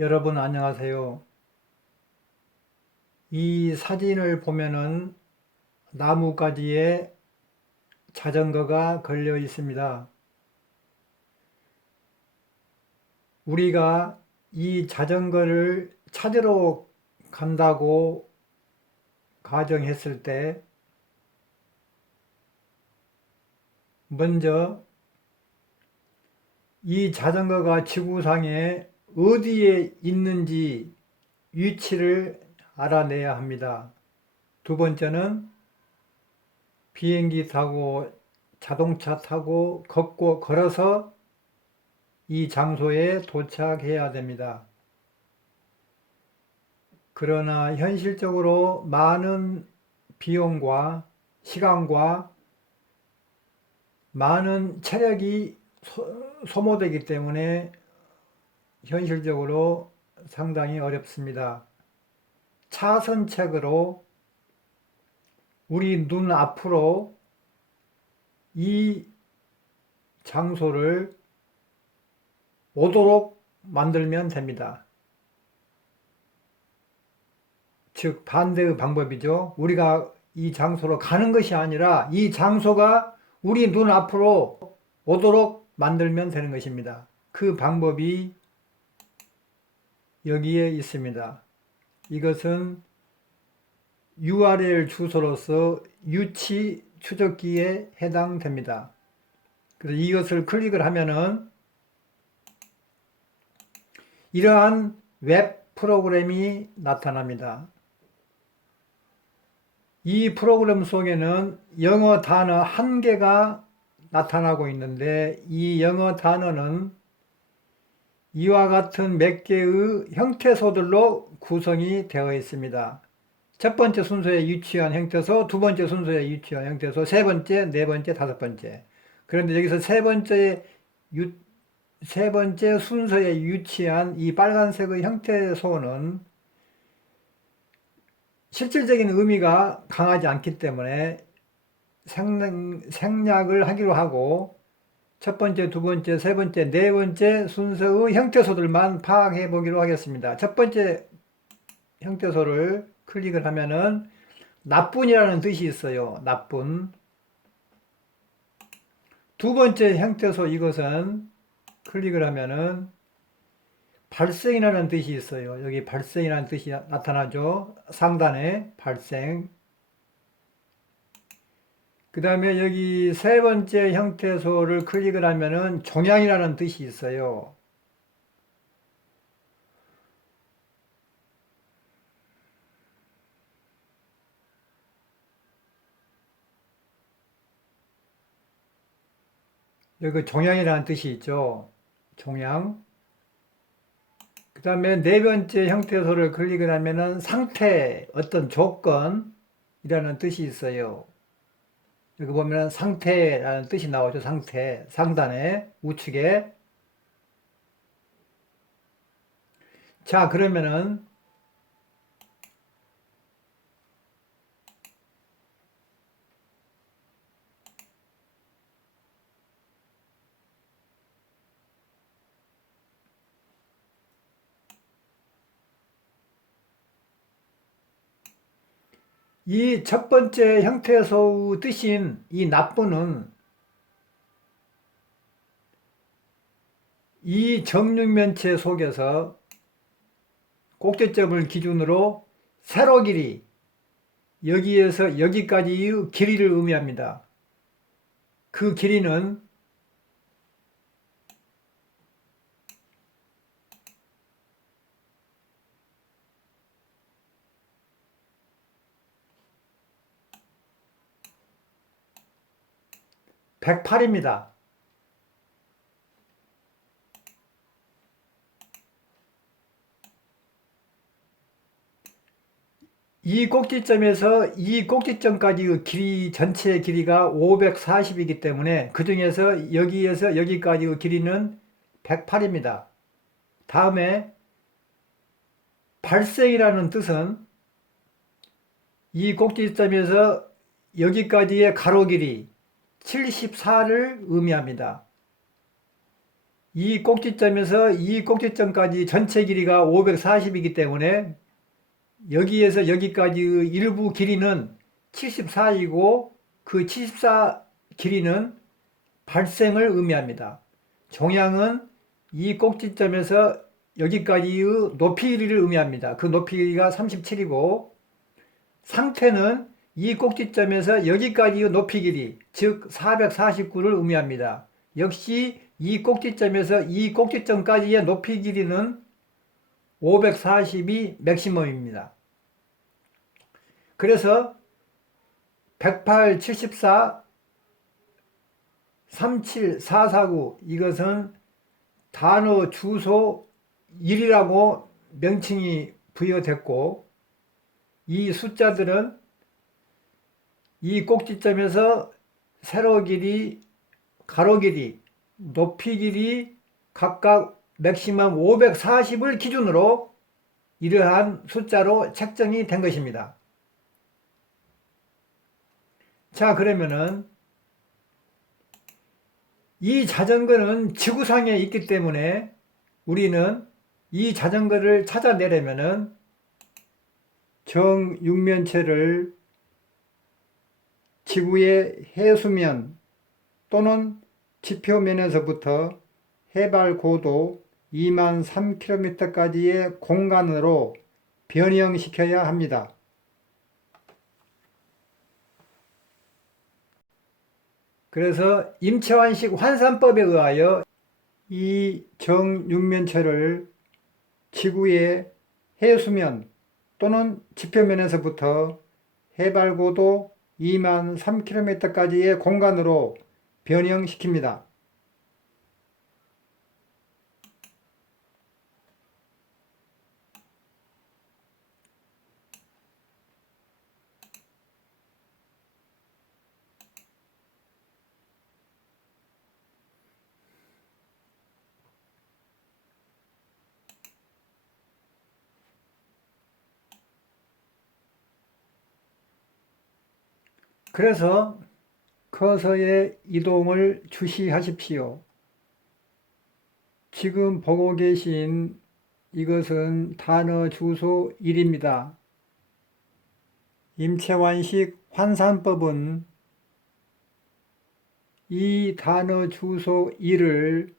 여러분 안녕하세요. 이 사진을 보면은 나뭇가지에 자전거가 걸려 있습니다. 우리가 이 자전거를 찾으러 간다고 가정했을 때 먼저 이 자전거가 지구상에 어디에 있는지 위치를 알아내야 합니다. 두 번째는 비행기 타고 자동차 타고 걷고 걸어서 이 장소에 도착해야 됩니다. 그러나 현실적으로 많은 비용과 시간과 많은 체력이 소모되기 때문에 현실적으로 상당히 어렵습니다. 차선책으로 우리 눈 앞으로 이 장소를 오도록 만들면 됩니다. 즉 반대의 방법이죠. 우리가 이 장소로 가는 것이 아니라 이 장소가 우리 눈 앞으로 오도록 만들면 되는 것입니다. 그 방법이 여기에 있습니다. 이것은 URL 주소로서 유치 추적기에 해당됩니다. 그래서 이것을 클릭을 하면은 이러한 웹 프로그램이 나타납니다. 이 프로그램 속에는 영어 단어 한 개가 나타나고 있는데 이 영어 단어는 이와 같은 몇 개의 형태소들로 구성이 되어 있습니다. 첫 번째 순서에 유치한 형태소, 두 번째 순서에 유치한 형태소, 세 번째, 네 번째, 다섯 번째. 그런데 여기서 세 번째 순서에 유치한 이 빨간색의 형태소는 실질적인 의미가 강하지 않기 때문에 생략을 하기로 하고 첫 번째, 두 번째, 세 번째, 네 번째 순서의 형태소들만 파악해 보기로 하겠습니다. 첫 번째 형태소를 클릭을 하면은 나쁜이라는 뜻이 있어요. 나쁜. 두 번째 형태소 이것은 클릭을 하면은 발생이라는 뜻이 있어요. 여기 발생이라는 뜻이 나타나죠. 상단에 발생. 그 다음에 여기 세 번째 형태소를 클릭을 하면은 종양이라는 뜻이 있어요. 여기 종양이라는 뜻이 있죠. 종양. 그 다음에 네 번째 형태소를 클릭을 하면은 상태, 어떤 조건이라는 뜻이 있어요. 여기 보면 상태라는 뜻이 나오죠. 상태. 상단에, 우측에. 자, 그러면은 이 첫 번째 형태소의 뜻인 이 나쁘는 이 정육면체 속에서 꼭지점을 기준으로 세로 길이, 여기에서 여기까지의 길이를 의미합니다. 그 길이는 108입니다. 이 꼭지점에서 이 꼭지점까지의 길이, 전체 길이가 540이기 때문에 그 중에서 여기에서 여기까지의 길이는 108입니다. 다음에 발생이라는 뜻은 이 꼭지점에서 여기까지의 가로 길이 74를 의미합니다. 이 꼭지점에서 이 꼭지점까지 전체 길이가 540이기 때문에 여기에서 여기까지의 일부 길이는 74이고 그 74 길이는 발생을 의미합니다. 종양은 이 꼭지점에서 여기까지의 높이 길이를 의미합니다. 그 높이 길이가 37이고 상태는 이 꼭지점에서 여기까지의 높이 길이, 즉 449를 의미합니다. 역시 이 꼭지점에서 이 꼭지점까지의 높이 길이는 540이 맥시멈입니다. 그래서 108, 74, 37, 449 이것은 단어 주소 1이라고 명칭이 부여됐고 이 숫자들은 이 꼭지점에서 세로 길이, 가로 길이, 높이 길이 각각 맥시멈 540을 기준으로 이러한 숫자로 책정이 된 것입니다. 자, 그러면은 이 자전거는 지구상에 있기 때문에 우리는 이 자전거를 찾아내려면은 정육면체를 지구의 해수면 또는 지표면에서부터 해발 고도 2만 3km까지의 공간으로 변형시켜야 합니다. 그래서 임채완식 환산법에 의하여 이 정육면체를 지구의 해수면 또는 지표면에서부터 해발 고도 2만 3km까지의 공간으로 변형시킵니다. 그래서 커서의 이동을 주시하십시오. 지금 보고 계신 이것은 단어 주소 1입니다. 임채완식 환산법은 이 단어 주소 1을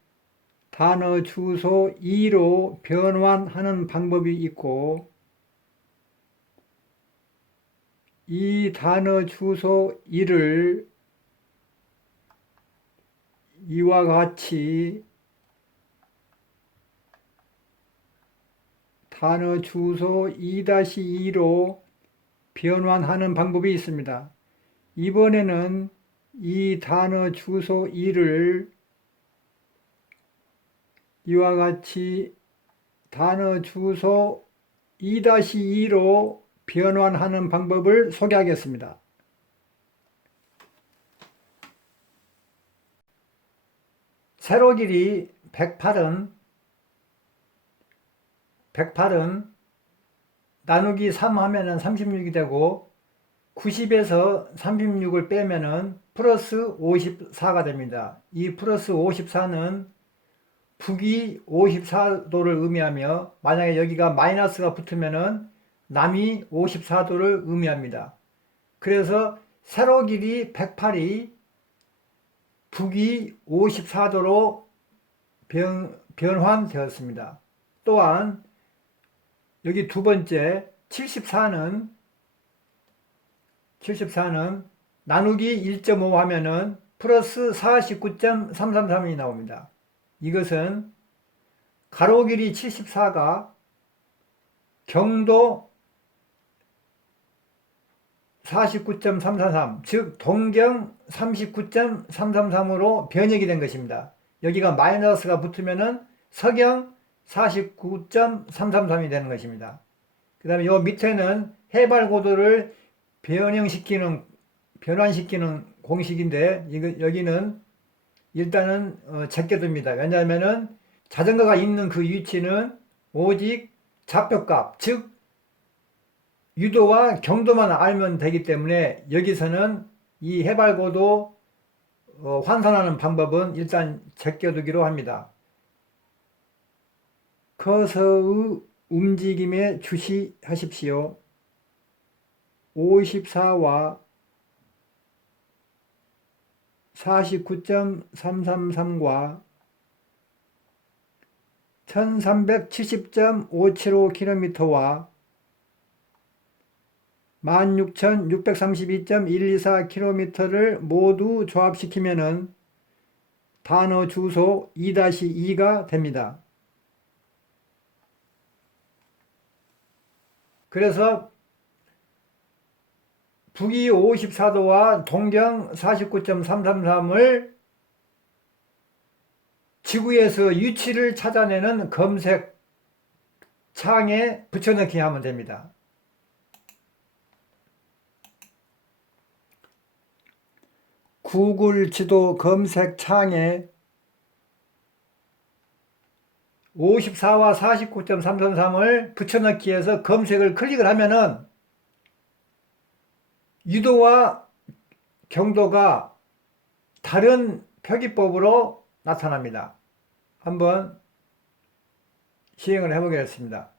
단어 주소 2로 변환하는 방법이 있고 이 단어 주소 1을 이와 같이 단어 주소 2-2로 변환하는 방법이 있습니다. 이번에는 이 단어 주소 1을 이와 같이 단어 주소 2-2로 변환하는 방법을 소개하겠습니다. 세로 길이 108은 나누기 3 하면은 36이 되고 90에서 36을 빼면은 플러스 54가 됩니다. 이 플러스 54는 북위 54도를 의미하며 만약에 여기가 마이너스가 붙으면은 남이 54도를 의미합니다. 그래서 세로 길이 108이 북위 54도로 변환되었습니다. 또한 여기 두 번째 74는 나누기 1.5 하면은 플러스 49.333이 나옵니다. 이것은 가로 길이 74가 경도 49.333, 즉 동경 39.333으로 변형이 된 것입니다. 여기가 마이너스가 붙으면은 서경 49.333이 되는 것입니다. 그 다음에 요 밑에는 해발 고도를 변환시키는 공식인데 여기는 일단은 제껴둡니다. 왜냐하면은 자전거가 있는 그 위치는 오직 좌표값, 즉 유도와 경도만 알면 되기 때문에 여기서는 이 해발 고도 환산하는 방법은 일단 제껴두기로 합니다. 커서의 움직임에 주시하십시오. 54와 49.333과 1370.575km와 16,632.124km를 모두 조합시키면은 단어 주소 2-2가 됩니다. 그래서 북위 54도와 동경 49.333을 지구에서 위치를 찾아내는 검색 창에 붙여넣기 하면 됩니다. 구글 지도 검색 창에 54와 49.333을 붙여넣기 해서 검색을 클릭을 하면은 유도와 경도가 다른 표기법으로 나타납니다. 한번 시행을 해보겠습니다.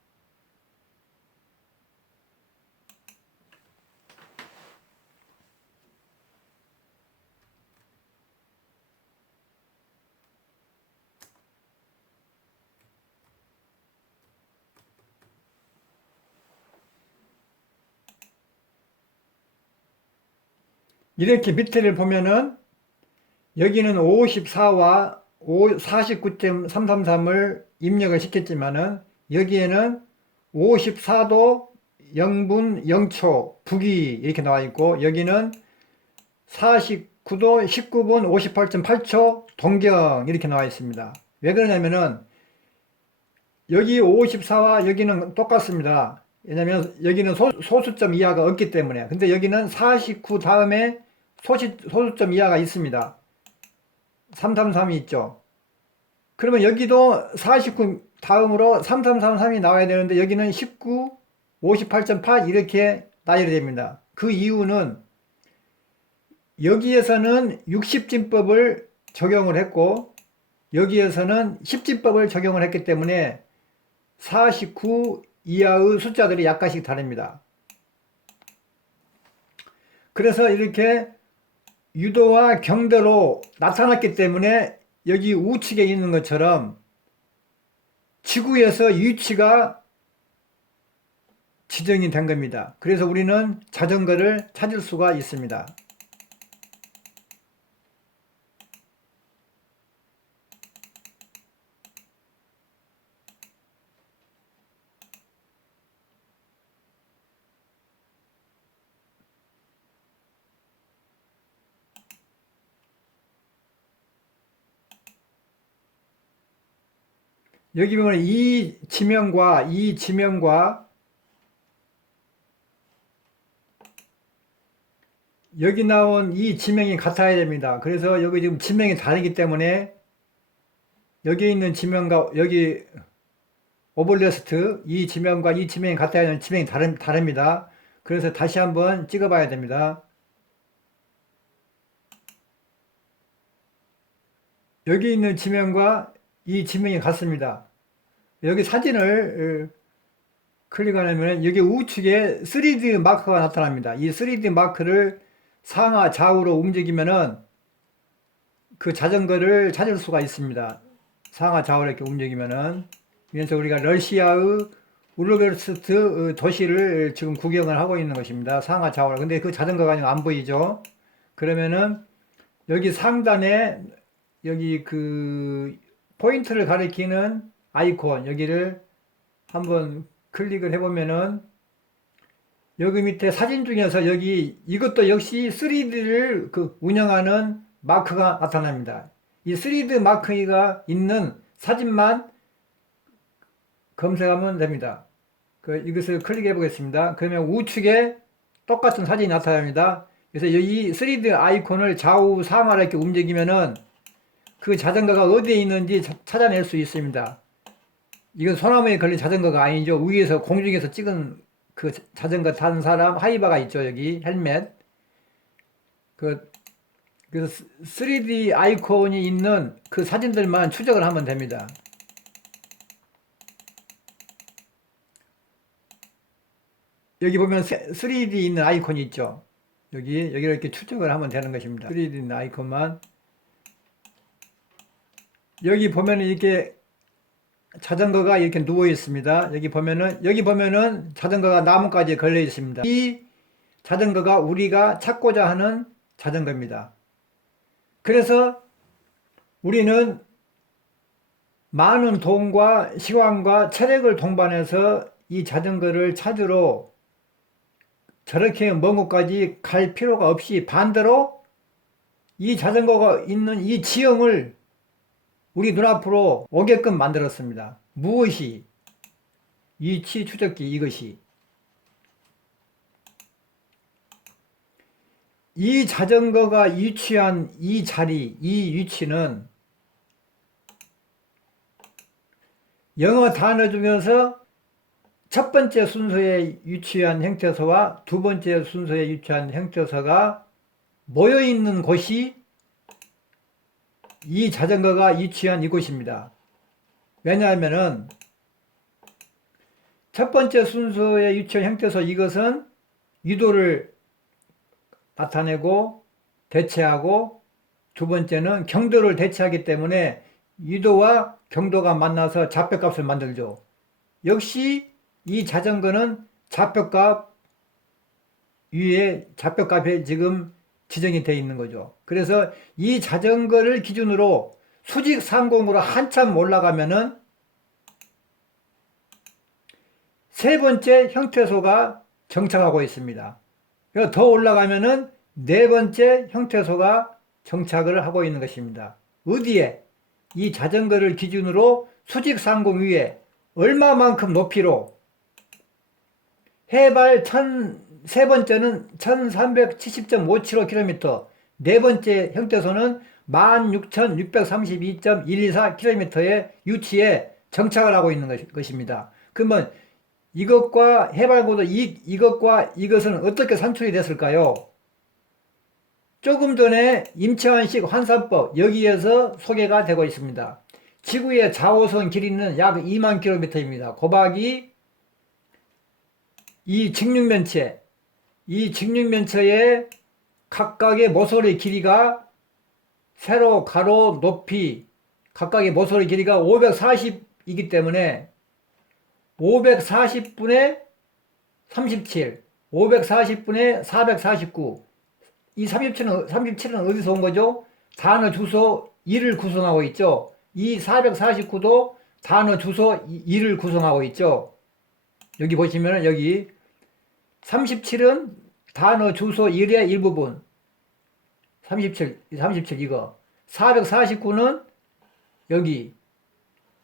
이렇게 밑에를 보면은 여기는 54와 49.333을 입력을 시켰지만은 여기에는 54도 0분 0초 북위 이렇게 나와 있고 여기는 49도 19분 58.8초 동경 이렇게 나와 있습니다. 왜 그러냐면은 여기 54와 여기는 똑같습니다. 왜냐면 여기는 소수점 이하가 없기 때문에. 근데 여기는 49 다음에 소수점 이하가 있습니다. 333이 있죠. 그러면 여기도 49 다음으로 3333이 나와야 되는데 여기는 19, 58.8 이렇게 나열이 됩니다. 그 이유는 여기에서는 60진법을 적용을 했고 여기에서는 10진법을 적용을 했기 때문에 49 이하의 숫자들이 약간씩 다릅니다. 그래서 이렇게 유도와 경도로 나타났기 때문에 여기 우측에 있는 것처럼 지구에서 위치가 지정이 된 겁니다. 그래서 우리는 자전거를 찾을 수가 있습니다. 여기 보면 이 지명과 여기 나온 이 지명이 같아야 됩니다. 그래서 여기 지금 지명이 다르기 때문에 여기 있는 지명과 여기 오블레스트 이 지명과 이 지명이 같아야 되는 지명이 다릅니다. 그래서 다시 한번 찍어 봐야 됩니다. 여기 있는 지명과 이 지명이 같습니다. 여기 사진을 클릭하면 여기 우측에 3D 마크가 나타납니다. 이 3D 마크를 상하 좌우로 움직이면은 그 자전거를 찾을 수가 있습니다. 상하 좌우로 이렇게 움직이면은 그래서 우리가 러시아의 울루베르스트 도시를 지금 구경을 하고 있는 것입니다. 상하 좌우로. 근데 그 자전거가 안 보이죠? 그러면은 여기 상단에 여기 그 포인트를 가리키는 아이콘 여기를 한번 클릭을 해보면은 여기 밑에 사진 중에서 여기 이것도 역시 3D를 운영하는 마크가 나타납니다. 이 3D 마크가 있는 사진만 검색하면 됩니다. 이것을 클릭해 보겠습니다. 그러면 우측에 똑같은 사진이 나타납니다. 그래서 이 3D 아이콘을 좌우 상하로 이렇게 움직이면은 그 자전거가 어디에 있는지 찾아낼 수 있습니다. 이건 소나무에 걸린 자전거가 아니죠. 위에서 공중에서 찍은 그 자전거 타는 사람 하이바가 있죠. 여기 헬멧. 그래서 3D 아이콘이 있는 그 사진들만 추적을 하면 됩니다. 여기 보면 3D 있는 아이콘이 있죠. 여기를 이렇게 추적을 하면 되는 것입니다. 3D 있는 아이콘만. 여기 보면은 이렇게 자전거가 이렇게 누워 있습니다. 여기 보면은 자전거가 나뭇가지에 걸려 있습니다. 이 자전거가 우리가 찾고자 하는 자전거입니다. 그래서 우리는 많은 돈과 시간과 체력을 동반해서 이 자전거를 찾으러 저렇게 먼 곳까지 갈 필요가 없이 반대로 이 자전거가 있는 이 지형을 우리 눈앞으로 오게끔 만들었습니다. 무엇이? 위치 추적기 이것이. 이 자전거가 위치한 이 자리, 이 위치는 영어 단어 중에서 첫 번째 순서에 위치한 형태소와 두 번째 순서에 위치한 형태소가 모여 있는 곳이 이 자전거가 위치한 이곳입니다. 왜냐하면은 첫 번째 순서에 위치한 형태소 이것은 유도를 나타내고 대체하고 두 번째는 경도를 대체하기 때문에 유도와 경도가 만나서 좌표값을 만들죠. 역시 이 자전거는 좌표값 위에 좌표값에 지금 지정이 되어 있는 거죠. 그래서 이 자전거를 기준으로 수직 상공으로 한참 올라가면은 세 번째 형태소가 정착하고 있습니다. 더 올라가면은 네 번째 형태소가 정착을 하고 있는 것입니다. 어디에? 이 자전거를 기준으로 수직 상공 위에 얼마만큼 높이로 해발 세 번째는 1370.575km, 네 번째 형태소는 16,632.124km의 위치에 정착을 하고 있는 것입니다. 그러면 이것과 해발고도 이것과 이것은 어떻게 산출이 됐을까요? 조금 전에 임채환식 환산법 여기에서 소개가 되고 있습니다. 지구의 자오선 길이는 약 2만 km입니다. 곱하기 이 직육면체의 각각의 모서리 길이가 세로, 가로, 높이 각각의 모서리 길이가 540이기 때문에 540분의 37, 540분의 449. 이 37은 어디서 온 거죠? 단어 주소 1을 구성하고 있죠. 이 449도 단어 주소 1을 구성하고 있죠. 여기 보시면 여기 37은 단어 주소 1의 일부분. 37 이거. 449는 여기.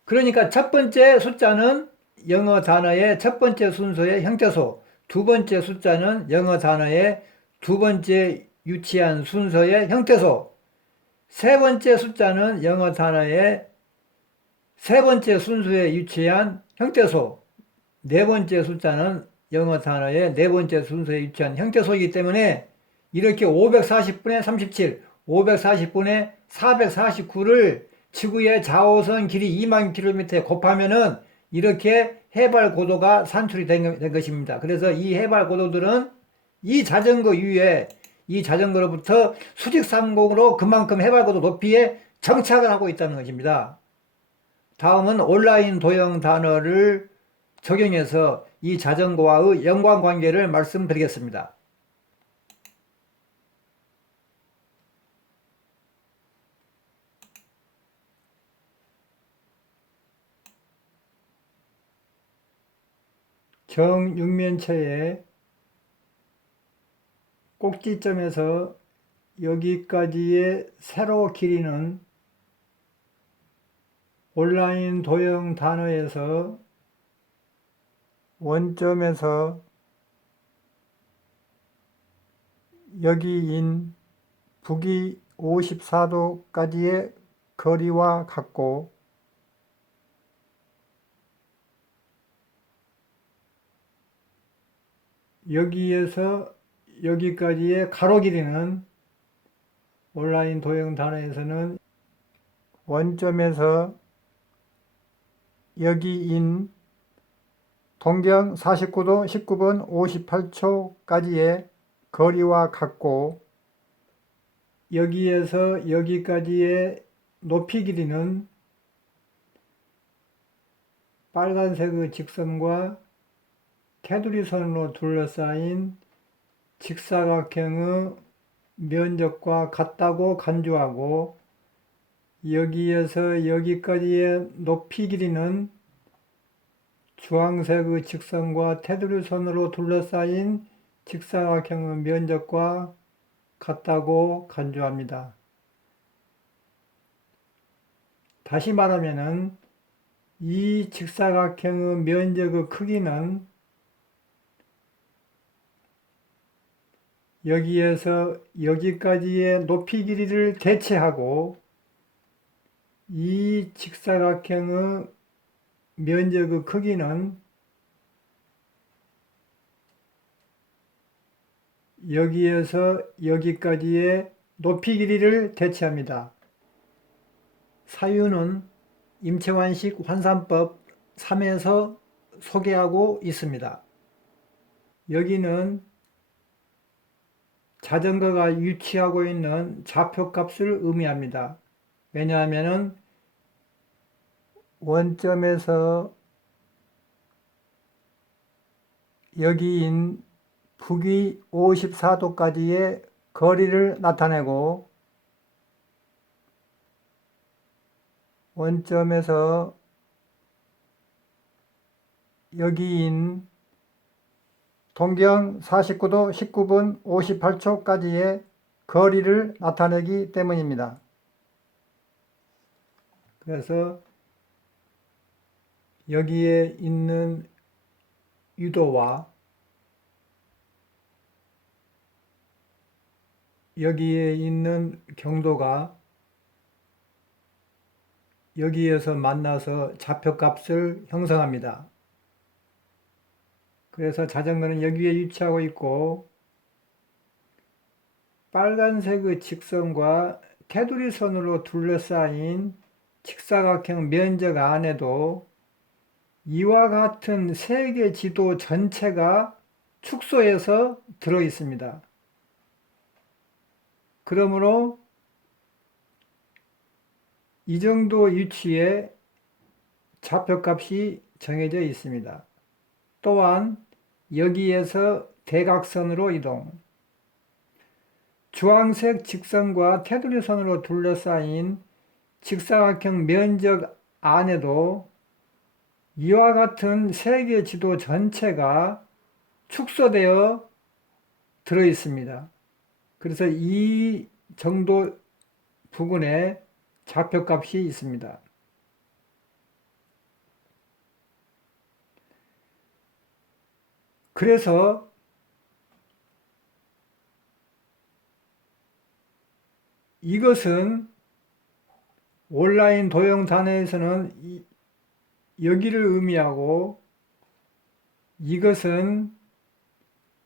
그러니까 첫 번째 숫자는 영어 단어의 첫 번째 순서의 형태소, 두 번째 숫자는 영어 단어의 두 번째 위치한 순서의 형태소, 세 번째 숫자는 영어 단어의 세 번째 순서에 위치한 형태소, 네 번째 숫자는 영어 단어의 네 번째 순서에 위치한 형태소이기 때문에 이렇게 540분의 37, 540분의 449를 지구의 자오선 길이 2만 km에 곱하면은 이렇게 해발 고도가 산출이 된 것입니다. 그래서 이 해발 고도들은 이 자전거 위에 이 자전거로부터 수직 상공으로 그만큼 해발 고도 높이에 정착을 하고 있다는 것입니다. 다음은 온라인 도형 단어를 적용해서 이 자전거와의 연관관계를 말씀드리겠습니다. 정육면체의 꼭지점에서 여기까지의 세로 길이는 온라인 도형 단어에서 원점에서 여기인 북위 54도까지의 거리와 같고 여기에서 여기까지의 가로 길이는 온라인 도형 단어에서는 원점에서 여기인 동경 49도 19분 58초까지의 거리와 같고 여기에서 여기까지의 높이 길이는 빨간색의 직선과 테두리선으로 둘러싸인 직사각형의 면적과 같다고 간주하고 여기에서 여기까지의 높이 길이는 주황색의 직선과 테두리선으로 둘러싸인 직사각형의 면적과 같다고 간주합니다. 다시 말하면 이 직사각형의 면적의 크기는 여기에서 여기까지의 높이 길이를 대체하고 이 직사각형의 면적의 크기는 여기에서 여기까지의 높이 길이를 대체합니다. 사유는 임채환식 환산법 3에서 소개하고 있습니다. 여기는 자전거가 위치하고 있는 좌표값을 의미합니다. 왜냐하면 원점에서 여기인 북위 54도까지의 거리를 나타내고 원점에서 여기인 동경 49도 19분 58초까지의 거리를 나타내기 때문입니다. 그래서 여기에 있는 유도와 여기에 있는 경도가 여기에서 만나서 좌표값을 형성합니다. 그래서 자전거는 여기에 위치하고 있고 빨간색의 직선과 테두리선으로 둘러싸인 직사각형 면적 안에도 이와 같은 세계 지도 전체가 축소해서 들어 있습니다. 그러므로 이 정도 위치에 좌표값이 정해져 있습니다. 또한 여기에서 대각선으로 이동, 주황색 직선과 테두리선으로 둘러싸인 직사각형 면적 안에도 이와 같은 세계 지도 전체가 축소되어 들어 있습니다. 그래서 이 정도 부분에 좌표값이 있습니다. 그래서 이것은 온라인 도형 단어에서는 여기를 의미하고 이것은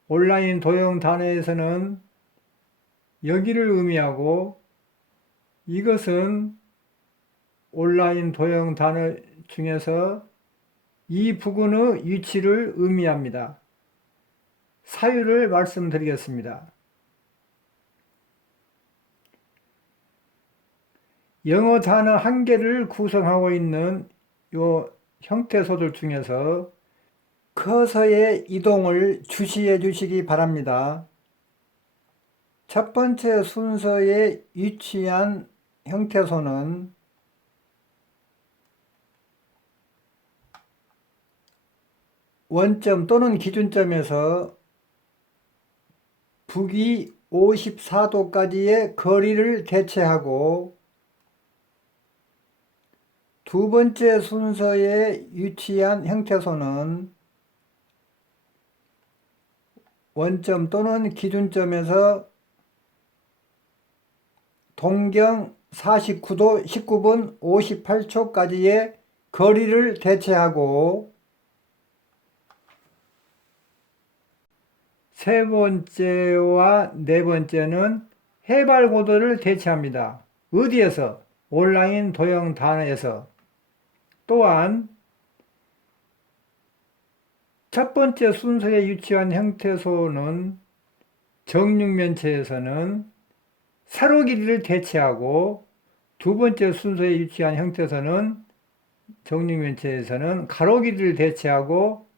온라인 도형 단어에서는 여기를 의미하고 이것은 온라인 도형 단어 중에서 이 부근의 위치를 의미합니다. 사유를 말씀드리겠습니다. 영어 단어 한 개를 구성하고 있는 요 형태소들 중에서 커서의 이동을 주시해 주시기 바랍니다. 첫 번째 순서에 위치한 형태소는 원점 또는 기준점에서 북위 54도까지의 거리를 대체하고 두 번째 순서에 위치한 형태소는 원점 또는 기준점에서 동경 49도 19분 58초까지의 거리를 대체하고 세 번째와 네 번째는 해발고도를 대체합니다. 어디에서? 온라인 도형 단어에서. 또한 첫 번째 순서에 위치한 형태소는 정육면체에서는 세로 길이를 대체하고, 두 번째 순서에 위치한 형태소는 정육면체에서는 가로 길이를 대체하고,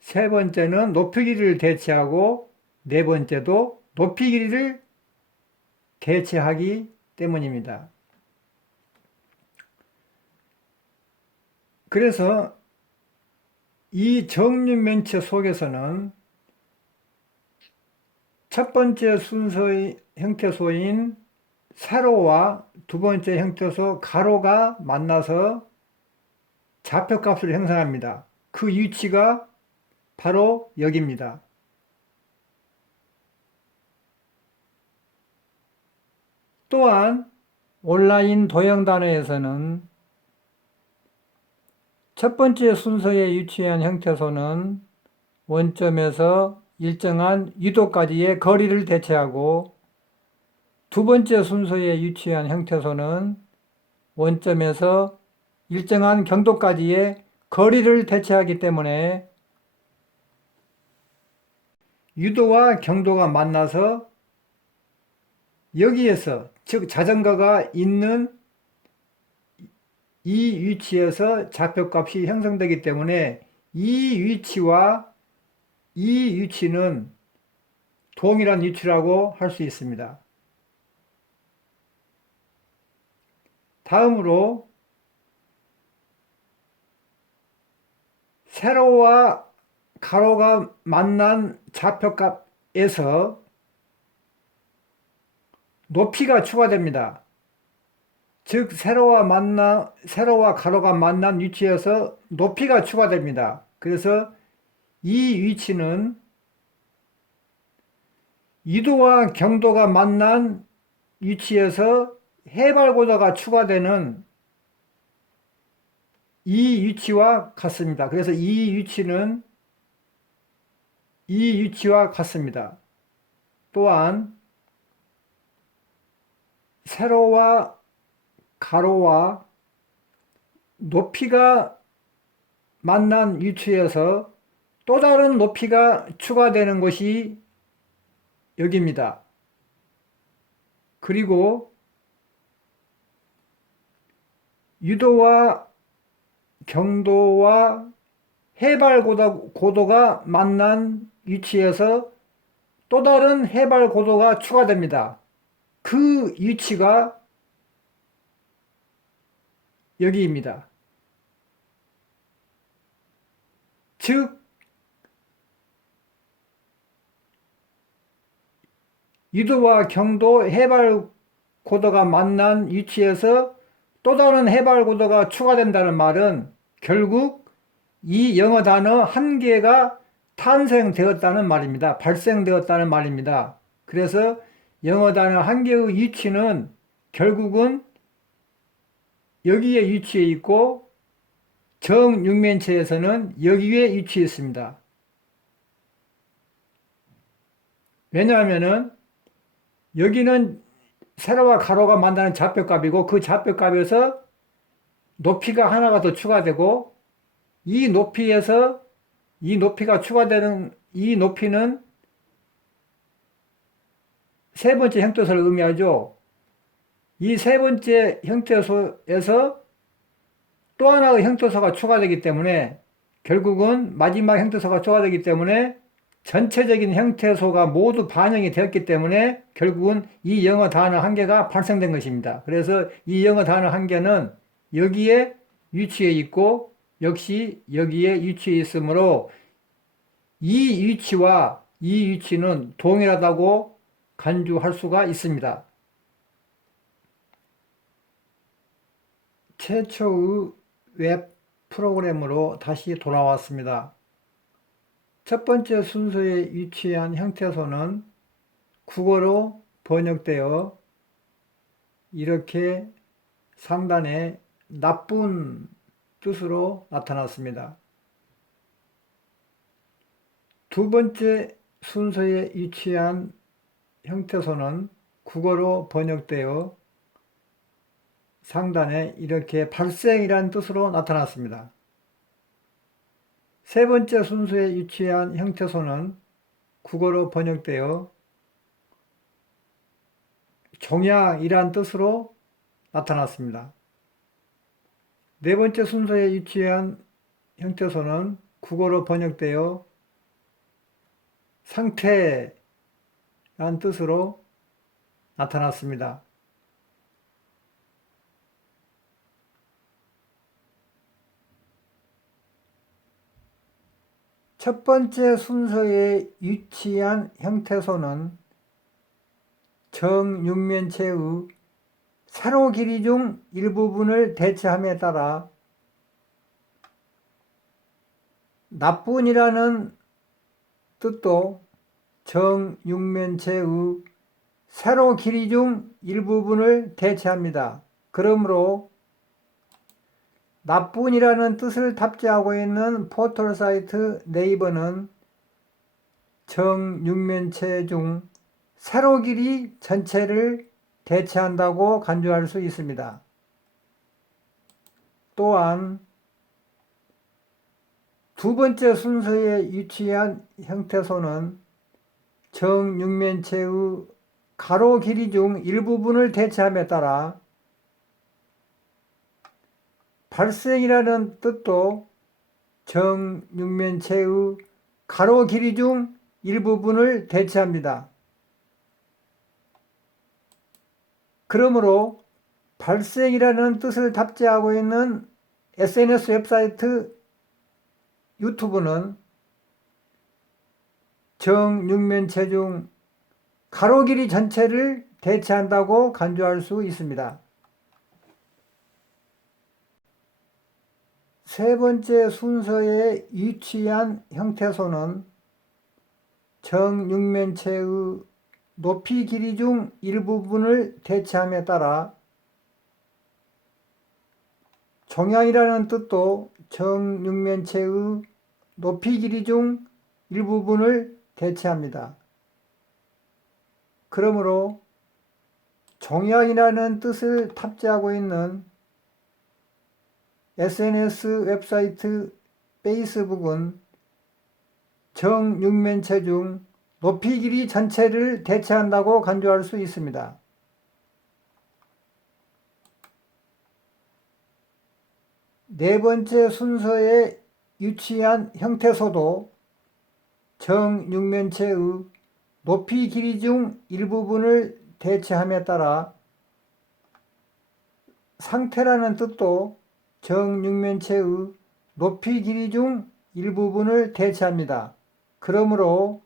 세 번째는 높이 길이를 대체하고, 네 번째도 높이 길이를 대체하기 때문입니다. 그래서 이 정육면체 속에서는 첫 번째 순서의 형태소인 세로와 두 번째 형태소 가로가 만나서 좌표값을 형성합니다. 그 위치가 바로 여기입니다. 또한 온라인 도형 단어에서는 첫 번째 순서에 위치한 형태소는 원점에서 일정한 유도까지의 거리를 대체하고, 두 번째 순서에 위치한 형태소는 원점에서 일정한 경도까지의 거리를 대체하기 때문에 유도와 경도가 만나서 여기에서, 즉 자전거가 있는 이 위치에서 좌표값이 형성되기 때문에 이 위치와 이 위치는 동일한 위치라고 할 수 있습니다. 다음으로 세로와 가로가 만난 좌표값에서 높이가 추가됩니다. 즉 세로와 가로가 만난 위치에서 높이가 추가됩니다. 그래서 이 위치는 유도와 경도가 만난 위치에서 해발고도가 추가되는 이 위치와 같습니다. 그래서 이 위치는 이 위치와 같습니다. 또한 세로와 가로와 높이가 만난 위치에서 또 다른 높이가 추가되는 것이 여기입니다. 그리고 유도와 경도와 해발고도가 만난 위치에서 또 다른 해발고도가 추가됩니다. 그 위치가 여기입니다. 즉 유도와 경도 해발고도가 만난 위치에서 또 다른 해발고도가 추가된다는 말은 결국 이 영어 단어 한 개가 탄생되었다는 말입니다. 발생되었다는 말입니다. 그래서 영어 단어 한 개의 위치는 결국은 여기에 위치해 있고 정육면체에서는 여기에 위치해 있습니다. 왜냐하면은 여기는 세로와 가로가 만나는 좌표값이고 그 좌표값에서 높이가 하나가 더 추가되고 이 높이에서 이 높이가 추가되는 이 높이는 세 번째 형태소를 의미하죠. 이 세 번째 형태소에서 또 하나의 형태소가 추가되기 때문에 결국은 마지막 형태소가 추가되기 때문에 전체적인 형태소가 모두 반영이 되었기 때문에 결국은 이 영어 단어 한 개가 발생된 것입니다. 그래서 이 영어 단어 한 개는 여기에 위치해 있고 역시 여기에 위치해 있으므로 이 위치와 이 위치는 동일하다고 간주할 수가 있습니다. 최초의 웹 프로그램으로 다시 돌아왔습니다. 첫 번째 순서에 위치한 형태소는 국어로 번역되어 이렇게 상단에 나쁜 뜻으로 나타났습니다. 두 번째 순서에 위치한 형태소는 국어로 번역되어 상단에 이렇게 발생이라는 뜻으로 나타났습니다. 세 번째 순서에 위치한 형태소는 국어로 번역되어 종양이란 뜻으로 나타났습니다. 네 번째 순서에 위치한 형태소는 국어로 번역되어 상태란 뜻으로 나타났습니다. 첫 번째 순서에 위치한 형태소는 정육면체의 세로 길이 중 일부분을 대체함에 따라 나뿐이라는 뜻도 정육면체의 세로 길이 중 일부분을 대체합니다. 그러므로 나뿐이라는 뜻을 탑재하고 있는 포털 사이트 네이버는 정육면체 중 세로 길이 전체를 대체한다고 간주할 수 있습니다. 또한 두 번째 순서에 위치한 형태소는 정육면체의 가로 길이 중 일부분을 대체함에 따라 발생이라는 뜻도 정육면체의 가로 길이 중 일부분을 대체합니다. 그러므로 발생이라는 뜻을 탑재하고 있는 SNS 웹사이트 유튜브는 정육면체 중 가로 길이 전체를 대체한다고 간주할 수 있습니다. 세 번째 순서에 위치한 형태소는 정육면체의 높이 길이 중 일부분을 대체함에 따라 종양이라는 뜻도 정육면체의 높이 길이 중 일부분을 대체합니다. 그러므로 종양이라는 뜻을 탑재하고 있는 SNS 웹사이트 페이스북은 정육면체 중 높이 길이 전체를 대체한다고 간주할 수 있습니다. 네 번째 순서에 위치한 형태소도 정육면체의 높이 길이 중 일부분을 대체함에 따라 상태라는 뜻도 정육면체의 높이 길이 중 일부분을 대체합니다. 그러므로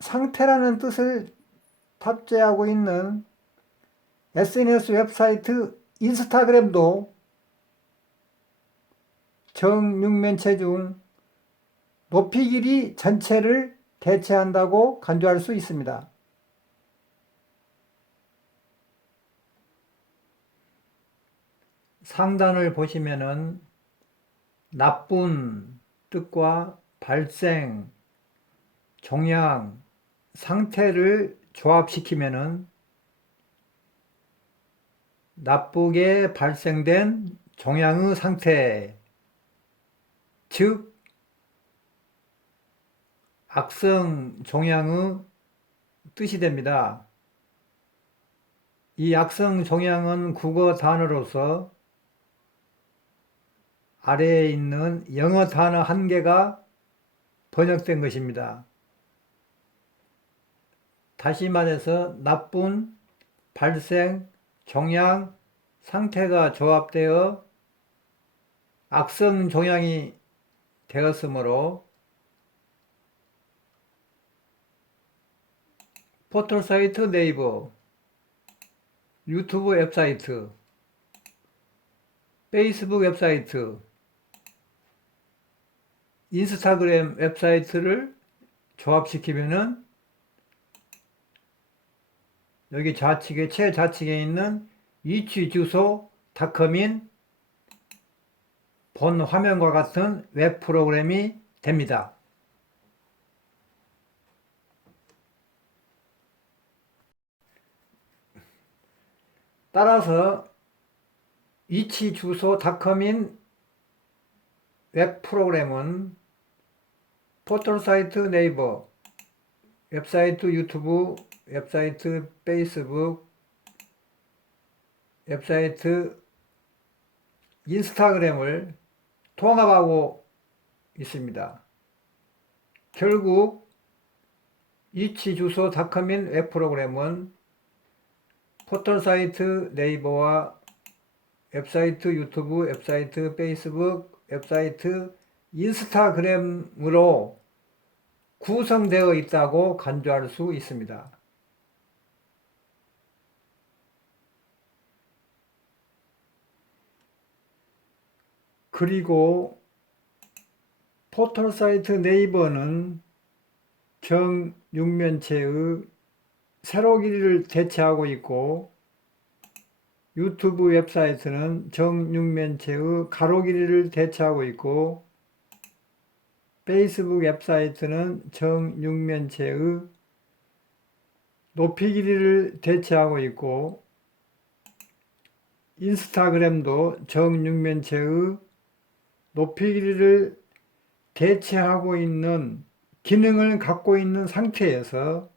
상태라는 뜻을 탑재하고 있는 SNS 웹사이트 인스타그램도 정육면체 중 높이 길이 전체를 대체한다고 간주할 수 있습니다. 상단을 보시면은 나쁜 뜻과 발생, 종양, 상태를 조합시키면은 나쁘게 발생된 종양의 상태, 즉 악성 종양의 뜻이 됩니다. 이 악성 종양은 국어 단어로서 아래에 있는 영어 단어 한 개가 번역된 것입니다. 다시 말해서 나쁜, 발생, 종양, 상태가 조합되어 악성 종양이 되었으므로 포털 사이트 네이버, 유튜브 웹사이트, 페이스북 웹사이트, 인스타그램 웹사이트를 조합시키면은 여기 좌측에 최좌측에 있는 위치 주소 닷컴인 본 화면과 같은 웹 프로그램이 됩니다. 따라서 위치 주소 닷컴인 웹 프로그램은 포털 사이트 네이버, 웹사이트 유튜브, 웹사이트 페이스북, 웹사이트 인스타그램을 통합하고 있습니다. 결국 위치주소닷컴인 웹프로그램은 포털 사이트 네이버와 웹사이트 유튜브, 웹사이트 페이스북, 웹사이트 인스타그램으로 구성되어 있다고 간주할 수 있습니다. 그리고 포털 사이트 네이버는 정육면체의 세로 길이를 대체하고 있고, 유튜브 웹사이트는 정육면체의 가로 길이를 대체하고 있고, 페이스북 웹사이트는 정육면체의 높이 길이를 대체하고 있고, 인스타그램도 정육면체의 높이 길이를 대체하고 있는 기능을 갖고 있는 상태에서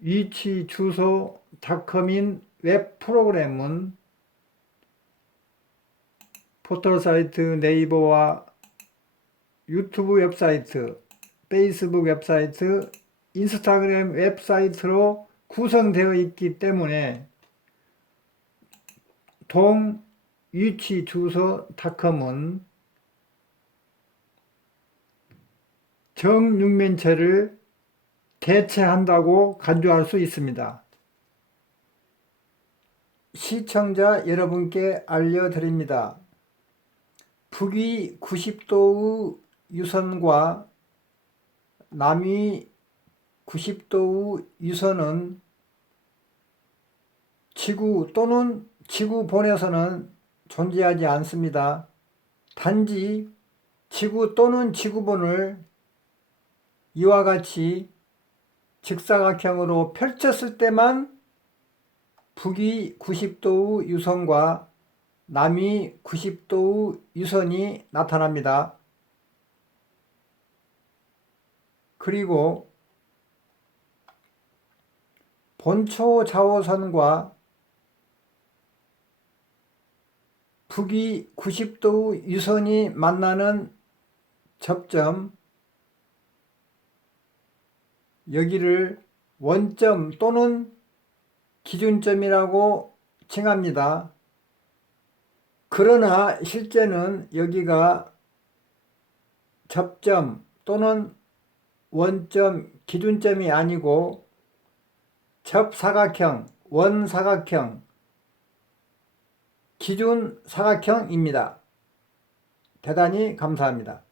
위치주소닷컴인 웹 프로그램은 포털 사이트 네이버와 유튜브 웹사이트, 페이스북 웹사이트, 인스타그램 웹사이트로 구성되어 있기 때문에 동위치주소닷컴은 정육면체를 대체한다고 간주할 수 있습니다. 시청자 여러분께 알려드립니다. 북위 90도의 유선과 남위 90도의 유선은 지구 또는 지구본에서는 존재하지 않습니다. 단지 지구 또는 지구본을 이와 같이 직사각형으로 펼쳤을 때만 북위 90도의 유선과 남위 90도의 유선이 나타납니다. 그리고 본초 자오선과 북위 90도의 유선이 만나는 접점, 여기를 원점 또는 기준점이라고 칭합니다. 그러나 실제는 여기가 접점 또는 원점, 기준점이 아니고 접사각형, 원사각형, 기준사각형입니다. 대단히 감사합니다.